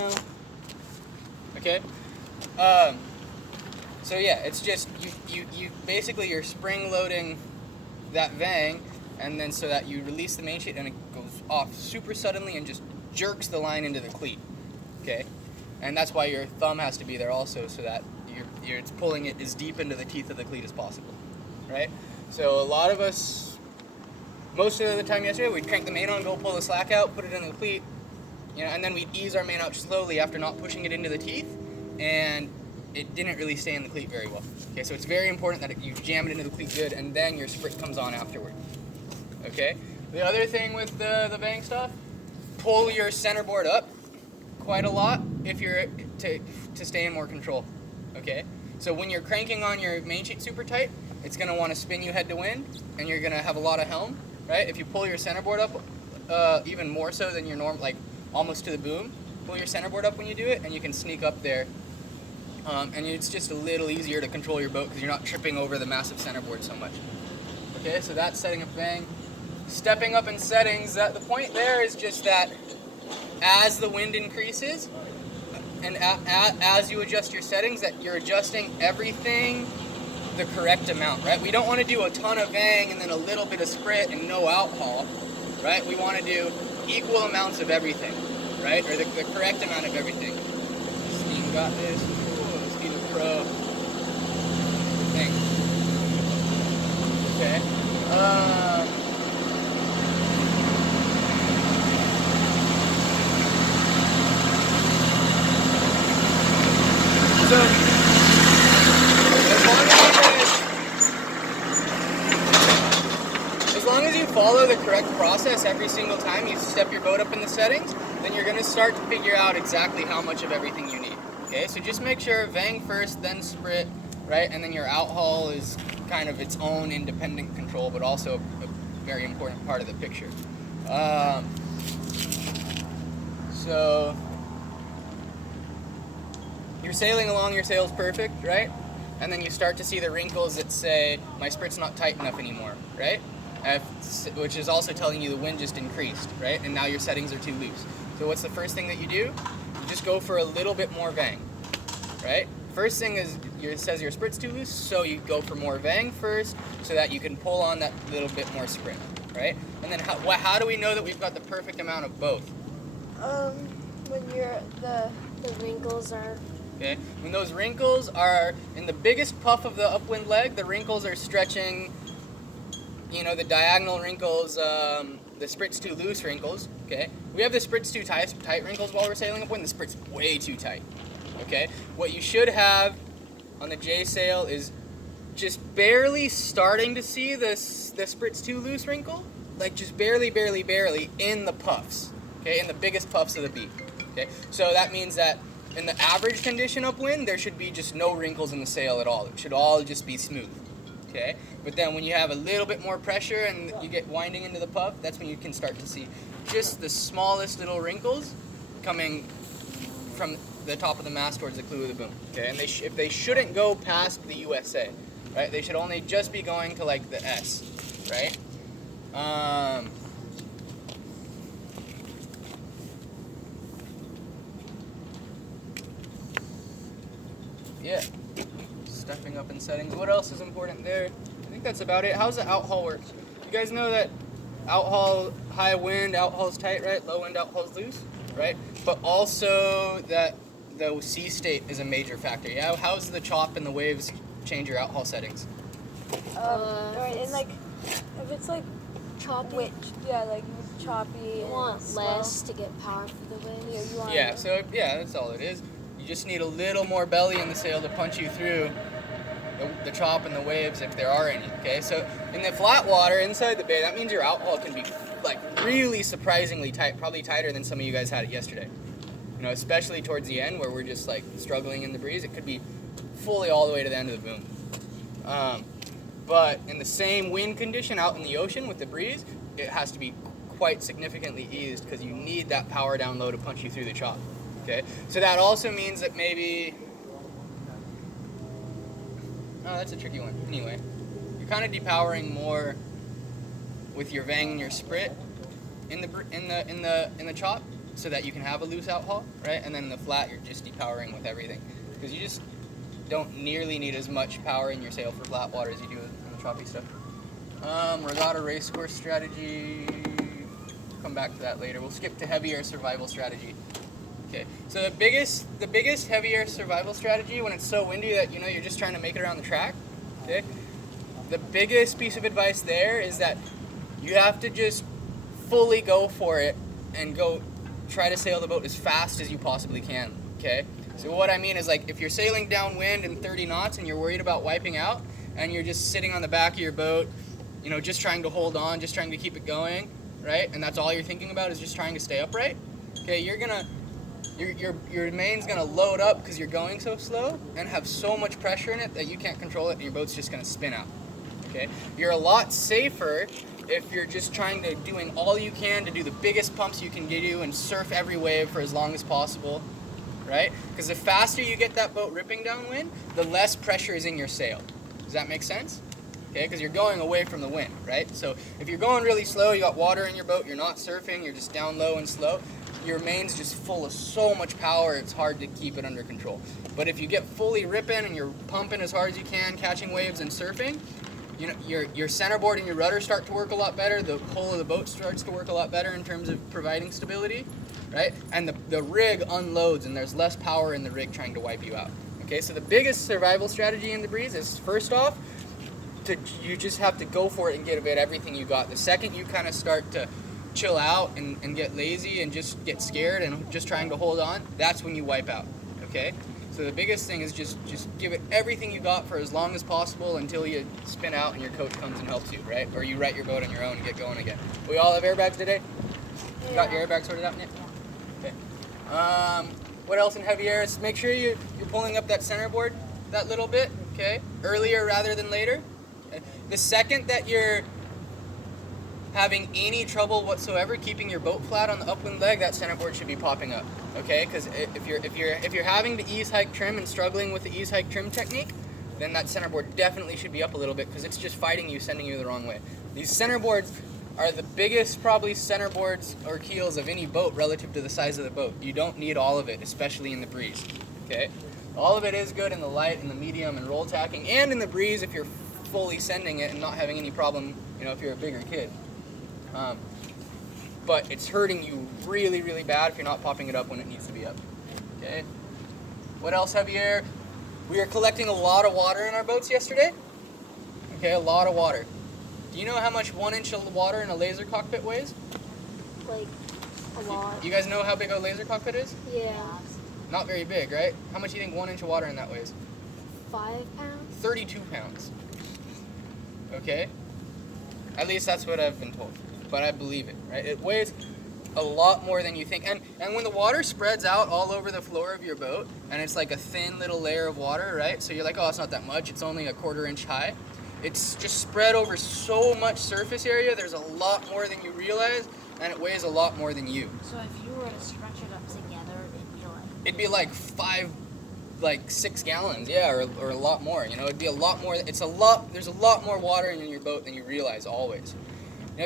now. Okay. So yeah, it's just you basically you're spring loading that vang, and then so that you release the main sheet and it goes off super suddenly and just jerks the line into the cleat. Okay, and that's why your thumb has to be there also, so that you're pulling it as deep into the teeth of the cleat as possible, right? So a lot of us, most of the time yesterday, we'd crank the main on, go pull the slack out, put it in the cleat, and then we'd ease our main out slowly after not pushing it into the teeth, and it didn't really stay in the cleat very well. Okay, so it's very important that you jam it into the cleat good, and then your sprit comes on afterward. Okay, the other thing with the vang stuff, pull your center board up quite a lot if you're to stay in more control. Okay, so when you're cranking on your main sheet super tight, it's going to want to spin you head to wind, and you're going to have a lot of helm, right? If you pull your center board up even more so than your norm, like almost to the boom, pull your center board up when you do it, and you can sneak up there. And it's just a little easier to control your boat because you're not tripping over the massive center board so much. Okay, so that's setting up vang. Stepping up in settings, the point there is just that as the wind increases, and as you adjust your settings, that you're adjusting everything the correct amount, right? We don't want to do a ton of vang and then a little bit of sprit and no out haul, right? We want to do equal amounts of everything, right? Or the correct amount of everything. Steam got this. Ooh, Steam the Pro. Thing. Okay. So, as long as you follow the correct process every single time you step your boat up in the settings, then you're going to start to figure out exactly how much of everything you need. Okay, so just make sure vang first, then sprit, right? And then your out haul is kind of its own independent control, but also a very important part of the picture. So you're sailing along, your sail's perfect, right? And then you start to see the wrinkles that say, my sprit's not tight enough anymore, right? Which is also telling you the wind just increased, right? And now your settings are too loose. So what's the first thing that you do? You just go for a little bit more vang, right? First thing is, it says your sprit's too loose, so you go for more vang first so that you can pull on that little bit more sprit, right? And then how do we know that we've got the perfect amount of both? When the wrinkles are... Okay, when those wrinkles are in the biggest puff of the upwind leg, the wrinkles are stretching, the diagonal wrinkles, the sprit's too loose wrinkles, okay? We have the sprit's too tight wrinkles while we're sailing upwind, the sprit's way too tight, okay? What you should have on the J sail is just barely starting to see the sprit's too loose wrinkle, like just barely in the puffs, okay? In the biggest puffs of the beak, okay? So that means that in the average condition upwind, there should be just no wrinkles in the sail at all. It should all just be smooth, okay? But then when you have a little bit more pressure and you get winding into the puff, that's when you can start to see just the smallest little wrinkles coming from the top of the mast towards the clew of the boom, okay? And if they shouldn't go past the USA, right? They should only just be going to like the S, right? Yeah, stepping up in settings. What else is important there? I think that's about it. How's the out haul work? You guys know that out haul, high wind, out haul's tight, right? Low wind, out haul's loose, right? But also that the sea state is a major factor. Yeah, how's the chop and the waves change your out haul settings? Right, and like, if it's like choppy, choppy. You want less to get power for the wind. Yeah, you want. Yeah, so yeah, that's all it is. You just need a little more belly in the sail to punch you through the chop and the waves if there are any, okay? So in the flat water inside the bay, that means your out haul can be like really surprisingly tight, probably tighter than some of you guys had it yesterday. Especially towards the end where we're just like struggling in the breeze, it could be fully all the way to the end of the boom. But in the same wind condition out in the ocean with the breeze, it has to be quite significantly eased because you need that power down low to punch you through the chop. Okay, so that also means that maybe, that's a tricky one. Anyway, you're kind of depowering more with your vang and your sprit in the chop. so that you can have a loose out haul, right? And then in the flat, you're just depowering with everything. Because you just don't nearly need as much power in your sail for flat water as you do in the choppy stuff. Regatta race course strategy, come back to that later. We'll skip to heavy air survival strategy. Okay, so the biggest heavy air survival strategy when it's so windy that you're just trying to make it around the track, okay? The biggest piece of advice there is that you have to just fully go for it and go try to sail the boat as fast as you possibly can, okay? So what I mean is, like, if you're sailing downwind in 30 knots and you're worried about wiping out and you're just sitting on the back of your boat, just trying to hold on, just trying to keep it going, right? And that's all you're thinking about is just trying to stay upright, okay? Your main's gonna load up because you're going so slow and have so much pressure in it that you can't control it and your boat's just gonna spin out, okay? You're a lot safer if you're just doing all you can to do the biggest pumps you can do and surf every wave for as long as possible, right? Because the faster you get that boat ripping downwind, the less pressure is in your sail. Does that make sense? Okay, because you're going away from the wind, right? So if you're going really slow, you got water in your boat, you're not surfing, you're just down low and slow, your main's just full of so much power, it's hard to keep it under control. But if you get fully ripping and you're pumping as hard as you can, catching waves and surfing, your centerboard and your rudder start to work a lot better, the whole of the boat starts to work a lot better in terms of providing stability, right? And the rig unloads and there's less power in the rig trying to wipe you out. Okay, so the biggest survival strategy in the breeze is, first off, you just have to go for it and give it everything you got. The second you kind of start to chill out and get lazy and just get scared and just trying to hold on, that's when you wipe out, okay? So the biggest thing is just give it everything you got for as long as possible until you spin out and your coach comes and helps you, right? Or you right your boat on your own and get going again. We all have airbags today? You got your airbag sorted out, Nick? Okay. What else in heavy air? Is make sure you're pulling up that centerboard that little bit, okay? Earlier rather than later. The second that you're having any trouble whatsoever keeping your boat flat on the upwind leg, that centerboard should be popping up, okay? Because if you're having to ease hike trim and struggling with the ease hike trim technique, then that centerboard definitely should be up a little bit because it's just fighting you, sending you the wrong way. These centerboards are the biggest probably centerboards or keels of any boat relative to the size of the boat. You don't need all of it, especially in the breeze, okay? All of it is good in the light, in the medium, and roll tacking, and in the breeze if you're fully sending it and not having any problem, if you're a bigger kid. But it's hurting you really, really bad if you're not popping it up when it needs to be up, okay? What else, heavy air? We are collecting a lot of water in our boats yesterday, okay, a lot of water. Do you know how much 1 inch of water in a laser cockpit weighs? Like, a lot. You guys know how big a laser cockpit is? Yeah. Not very big, right? How much do you think 1 inch of water in that weighs? 5 pounds? 32 pounds. Okay? At least that's what I've been told. But I believe it, right? It weighs a lot more than you think. And when the water spreads out all over the floor of your boat, and it's like a thin little layer of water, right? So you're like, oh, it's not that much. It's only a 1/4 inch high. It's just spread over so much surface area. There's a lot more than you realize, and it weighs a lot more than you. So if you were to stretch it up together, It'd be like 6 gallons, yeah, or a lot more. It'd be a lot more. There's a lot more water in your boat than you realize always.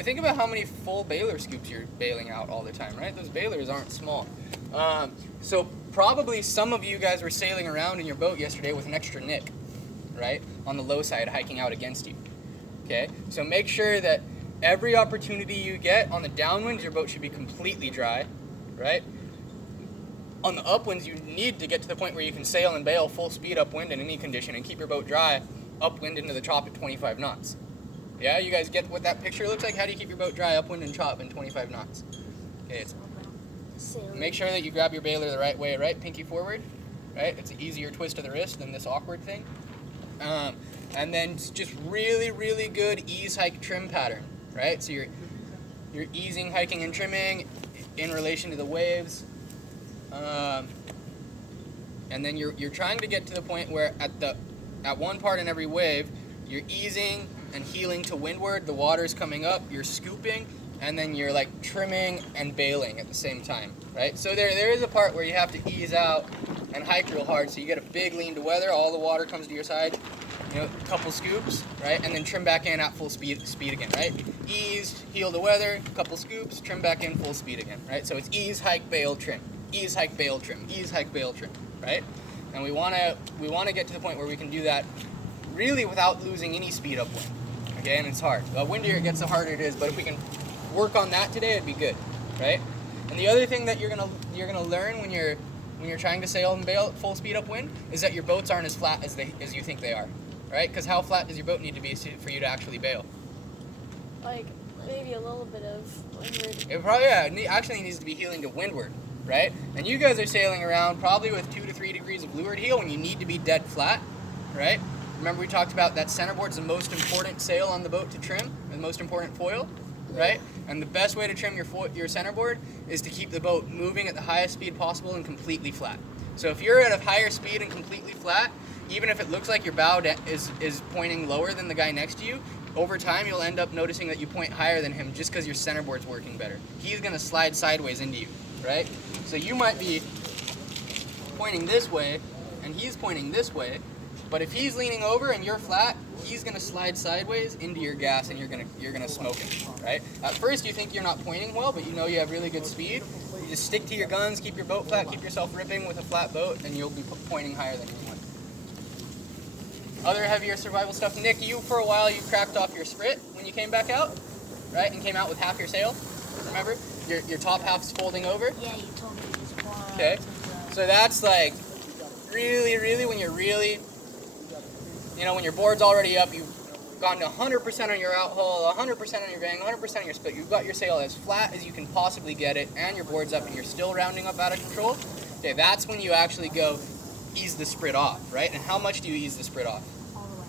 Think about how many full bailer scoops you're bailing out all the time, right? Those bailers aren't small. So probably some of you guys were sailing around in your boat yesterday with an extra nick, right? On the low side, hiking out against you, okay? So make sure that every opportunity you get on the downwinds, your boat should be completely dry, right? On the upwinds, you need to get to the point where you can sail and bail full speed upwind in any condition and keep your boat dry upwind into the chop at 25 knots. Yeah, you guys get what that picture looks like? How do you keep your boat dry upwind and chop in 25 knots? Okay, make sure that you grab your bailer the right way, right? Pinky forward, right? It's an easier twist of the wrist than this awkward thing. And then just really, really good ease hike trim pattern, right? So you're easing, hiking, and trimming in relation to the waves. And then you're trying to get to the point where at one part in every wave, you're easing and heeling to windward, the water's coming up, you're scooping, and then you're like trimming and bailing at the same time, right? So there is a part where you have to ease out and hike real hard, so you get a big lean to weather, all the water comes to your side, a couple scoops, right? And then trim back in at full speed again, right? ease, heel to weather, couple scoops, trim back in, full speed again, right? So it's ease, hike, bail, trim, ease, hike, bail, trim, ease, hike, bail, trim, right? And we wanna get to the point where we can do that really without losing any speed upwind. Okay, and it's hard. The windier it gets, the harder it is. But if we can work on that today, it'd be good, right? And the other thing that you're gonna learn when you're trying to sail and bail at full speed upwind is that your boats aren't as flat as you think they are, right? Because how flat does your boat need to be for you to actually bail? Like maybe a little bit of windward. It probably actually needs to be heeling to windward, right? And you guys are sailing around probably with 2 to 3 degrees of leeward heel when you need to be dead flat, right? Remember we talked about that centerboard's the most important sail on the boat to trim, the most important foil, right? And the best way to trim your centerboard is to keep the boat moving at the highest speed possible and completely flat. So if you're at a higher speed and completely flat, even if it looks like your bow is pointing lower than the guy next to you, over time you'll end up noticing that you point higher than him just because your centerboard's working better. He's gonna slide sideways into you, right? So you might be pointing this way and he's pointing this way, but if he's leaning over and you're flat, he's gonna slide sideways into your gas and you're gonna smoke him, right? At first you think you're not pointing well, but you know you have really good speed. You just stick to your guns, keep your boat flat, keep yourself ripping with a flat boat, and you'll be pointing higher than anyone. Other heavier survival stuff. Nick, you for a while you cracked off your sprit when you came back out, right? And came out with half your sail. Remember? Your top half's folding over. Yeah, you told me to use one. Okay. So that's like really when you're really, when your board's already up, you've gone to 100% on your outhaul, 100% on your gang, 100% on your split. You've got your sail as flat as you can possibly get it, and your board's up, and you're still rounding up out of control. Okay, that's when you actually go ease the sprit off, right? And how much do you ease the sprit off? All the way.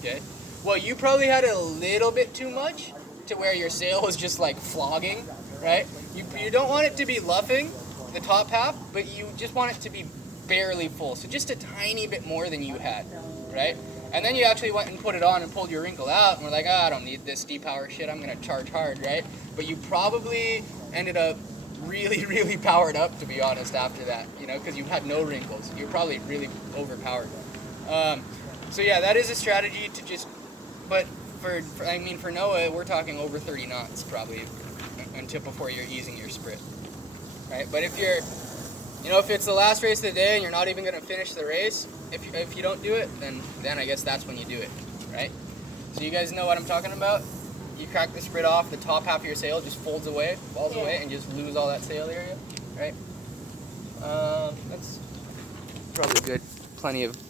Okay. Well, you probably had a little bit too much to where your sail was just like flogging, right? You don't want it to be luffing the top half, but you just want it to be barely full. So just a tiny bit more than you had, right? And then you actually went and put it on and pulled your wrinkle out and were like, I don't need this depower shit, I'm gonna charge hard, right? But you probably ended up really powered up, to be honest, after that, because you had no wrinkles. You're probably really overpowered. So yeah, that is a strategy to just, but for Noah, we're talking over 30 knots probably until before you're easing your sprit, right? But if you're, if it's the last race of the day and you're not even gonna finish the race, if you don't do it, then I guess that's when you do it, right? So you guys know what I'm talking about? You crack the sprit off, the top half of your sail just falls away, and just lose all that sail area, right? That's probably good. Plenty of